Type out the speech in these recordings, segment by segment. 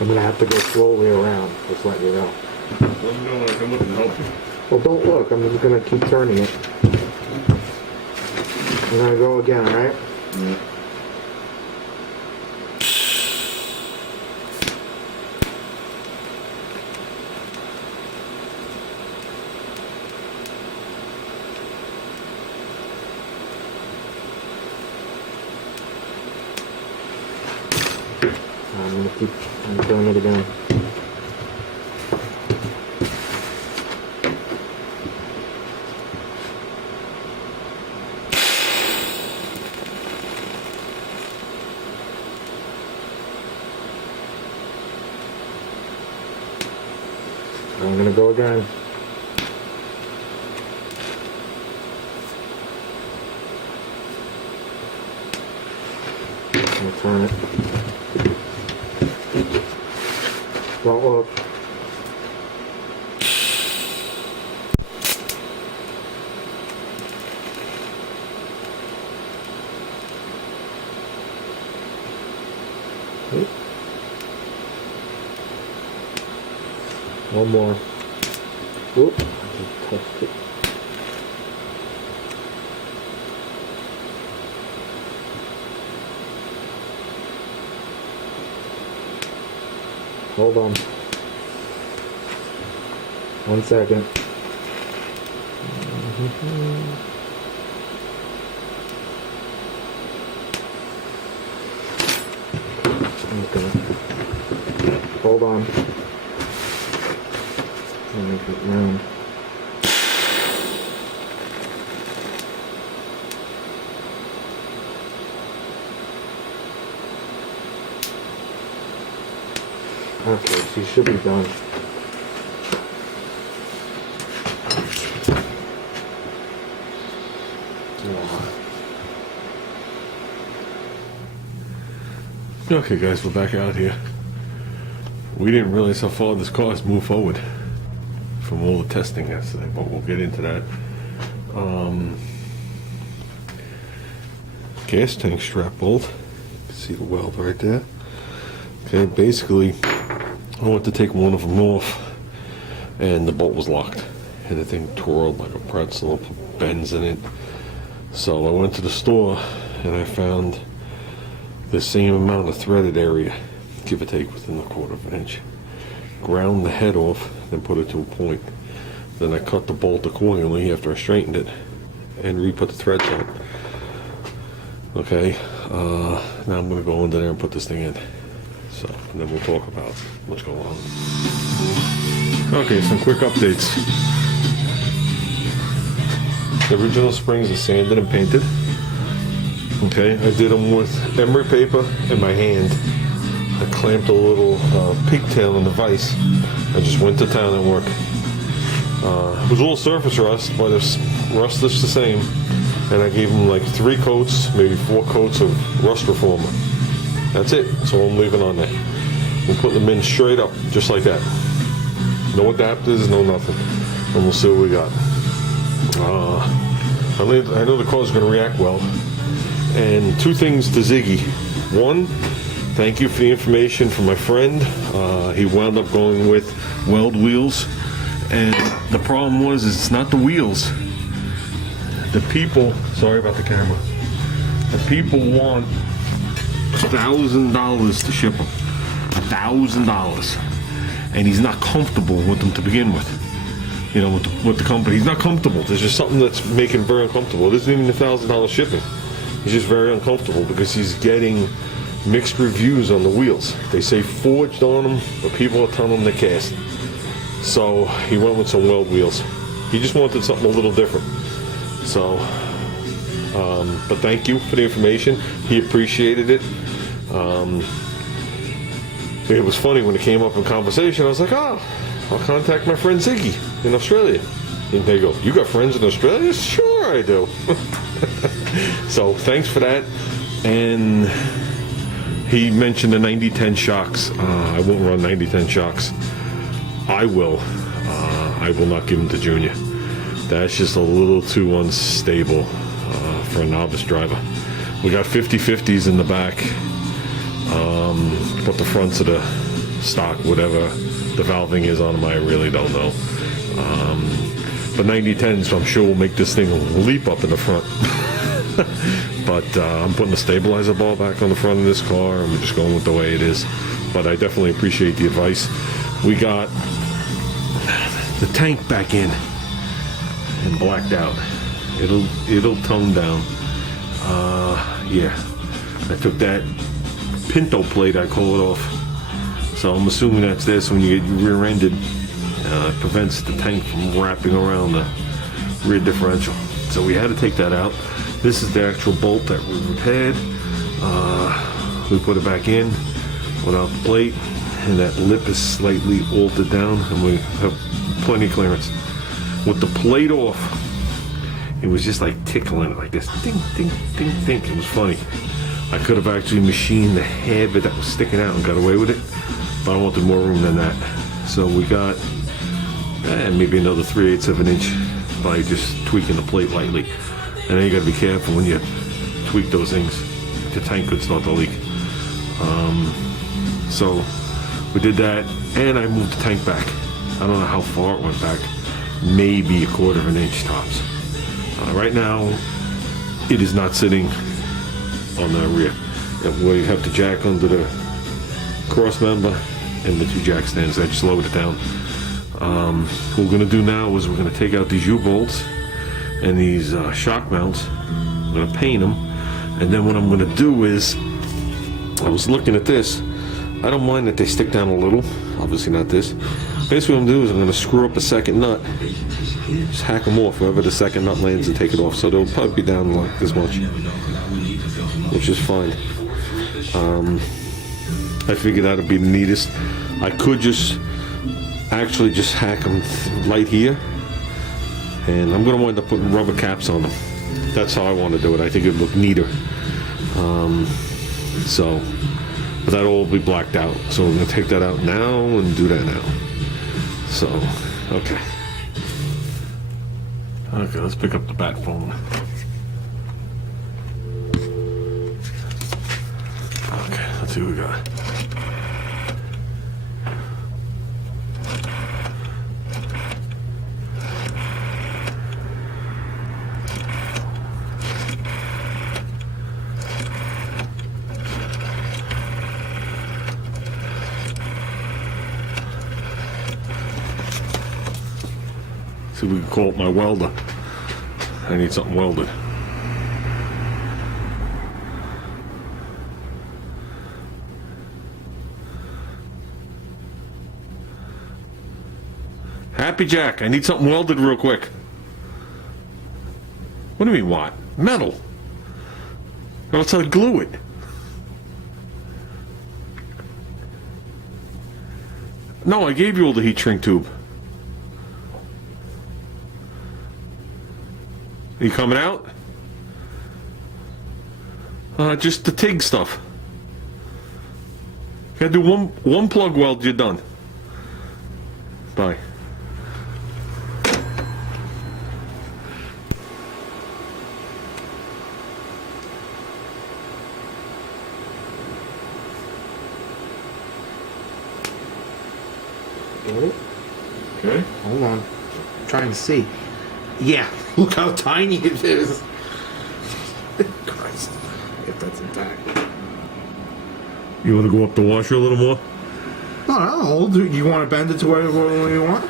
I'm gonna have to go slowly around, just let you know. Let me know when I come up and help you. Well, don't look, I'm just gonna keep turning it. I'm gonna go again, alright? Yeah. I'm doing it again. I'm gonna go again. I'm gonna turn it. Don't look. One more. Oop, I just touched it. Hold on. 1 second. Okay. Hold on. Make it round. Okay, she should be done. Okay guys, we're back out here. We didn't realize how far this car has moved forward from all the testing yesterday, but we'll get into that. Gas tank strap bolt. You can see the weld right there. Okay, basically, I went to take one of them off, and the bolt was locked. And the thing twirled like a pretzel, put bends in it. So I went to the store, and I found the same amount of threaded area, give or take within a 1/4 of an inch. Ground the head off, then put it to a point. Then I cut the bolt accordingly after I straightened it, and re-put the threads on. Okay, now I'm going to go under there and put this thing in. So, and then we'll talk about what's going on. Okay, some quick updates. The original springs are sanded and painted. Okay, I did them with emery paper in my hand. I clamped a little pigtail in the vise. I just went to town at work. It was a little surface rust, but it's rust is the same. And I gave them like 3 coats, maybe 4 coats of rust reformer. That's it. That's all I'm leaving on there. We'll put them in straight up, just like that. No adapters, no nothing. And we'll see what we got. I know the car's going to react well. And 2 things to Ziggy. 1, thank you for the information from my friend. He wound up going with weld wheels. And the problem was, it's not the wheels. The people, sorry about the camera. The people want $1,000 to ship them. $1,000. And he's not comfortable with them to begin with. You know, with the company. He's not comfortable. There's just something that's making him very uncomfortable. It isn't even $1,000 shipping. He's just very uncomfortable because he's getting mixed reviews on the wheels. They say forged on them, but people are telling him they're cast. So he went with some weld wheels. He just wanted something a little different. So, but thank you for the information. He appreciated it. It was funny when it came up in conversation. I was like, oh, I'll contact my friend Ziggy in Australia. And they go, you got friends in Australia? Sure I do. So thanks for that. And he mentioned the 90-10 shocks. I won't run 90-10 shocks. I will. I will not give them to Junior. That's just a little too unstable for a novice driver. We got 50-50s in the back, but the fronts of the stock, whatever the valving is on them, I really don't know. But 9010s, I'm sure will make this thing leap up in the front. But I'm putting the stabilizer ball back on the front of this car, and we're just going with the way it is. But I definitely appreciate the advice. We got the tank back in and blacked out. It'll tone down. Yeah, I took that pinto plate, I call it off. So I'm assuming that's there, so when you get rear-ended, it prevents the tank from wrapping around the rear differential. So we had to take that out. This is the actual bolt that we repaired. We put it back in without the plate, and that lip is slightly altered down, and we have plenty of clearance. With the plate off, it was just like tickling, like this, ding, ding, ding, ding. It was funny. I could have actually machined the head, but that was sticking out and got away with it. But I wanted more room than that. So we got maybe another 3/8 of an inch by just tweaking the plate lightly. And then you got to be careful when you tweak those things. The tank could start to leak. So we did that, and I moved the tank back. I don't know how far it went back. Maybe 1/4 of an inch tops. Right now, it is not sitting on the rear. We have the jack under the cross member and the 2 jack stands. I just lowered it down. What we're going to do now is we're going to take out these U-bolts and these shock mounts. I'm going to paint them, and then what I'm going to do is, I was looking at this. I don't mind that they stick down a little. Obviously not this. Basically what I'm going to do is I'm going to screw up a second nut. Just hack them off wherever the second nut lands and take it off. So they'll probably be down like this much, which is fine. I figured that would be the neatest. I could just actually just hack them light here, and I'm going to wind up putting rubber caps on them. That's how I want to do it. I think it would look neater. But that'll all be blacked out. So we're going to take that out now and do that now. So, okay. Okay, let's pick up the bat phone. Okay, let's see what we got. See if we can call it my welder. I need something welded. Happy Jack, I need something welded real quick. What do you mean what? Metal. Or else I'd glue it. No, I gave you all the heat shrink tube. Are you coming out? Just the TIG stuff. You gotta do one plug weld, you're done. Bye. Okay. Hold on. I'm trying to see. Yeah, look how tiny it is. Christ. If that's intact. You want to go up the washer a little more? No, do you want to bend it to where you want?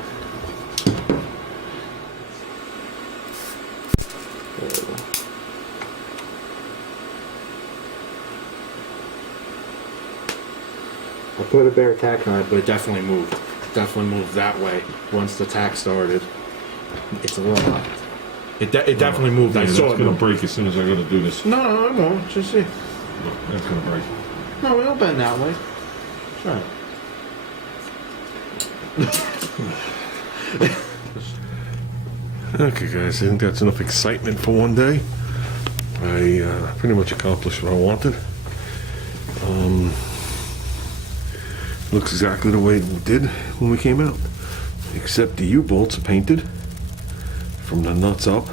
I put a bare tack on it, but it definitely moved. Definitely moved that way once the tack started. It's a little hot. It definitely moved. I saw it. It's gonna break as soon as I go to do this. No, it won't. Just see. That's gonna break. No, it'll bend that way. Sure. Okay, guys, I think that's enough excitement for one day. I pretty much accomplished what I wanted. Looks exactly the way it did when we came out, except the U-bolts are painted from the nuts up,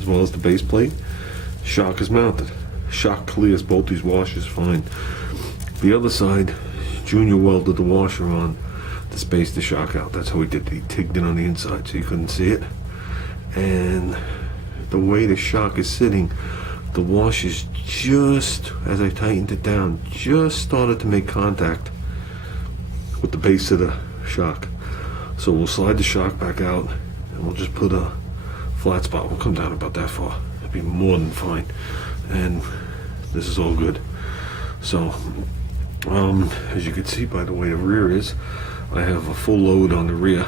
as well as the base plate. Shock is mounted. Shock clears both these washers fine. The other side junior welded the washer on to space the shock out. That's how he did it. He tigged it on the inside so you couldn't see it. And the way the shock is sitting, the washers just, as I tightened it down, just started to make contact with the base of the shock. So we'll slide the shock back out and we'll just put a flat spot. We'll come down about that far. It'll be more than fine. And this is all good. So, as you can see by the way the rear is, I have a full load on the rear,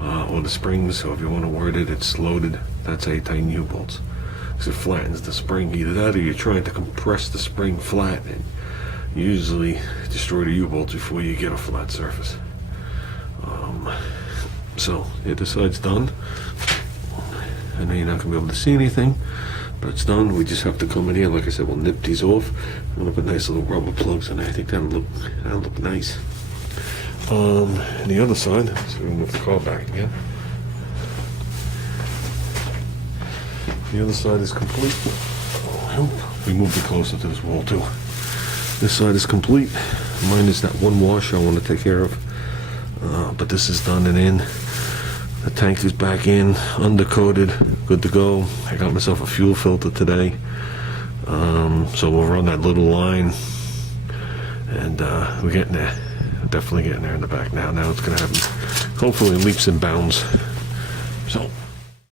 or the springs, so if you want to word it, it's loaded. That's how you tighten U-bolts. Because it flattens the spring. Either that or you're trying to compress the spring flat, and you usually destroy the U-bolts before you get a flat surface. So, yeah, this side's done. I know you're not going to be able to see anything, but it's done. We just have to come in here. Like I said, we'll nip these off. I'm going to put nice little rubber plugs in there. I think that'll look nice. And the other side, so we move the car back again. The other side is complete. We moved it closer to this wall too. This side is complete. Mine is that one washer I want to take care of. But this is done and in. The tank is back in, undercoated, good to go. I got myself a fuel filter today. So we'll run that little line. And we're getting there. Definitely getting there in the back now. Now it's going to happen, hopefully, in leaps and bounds. So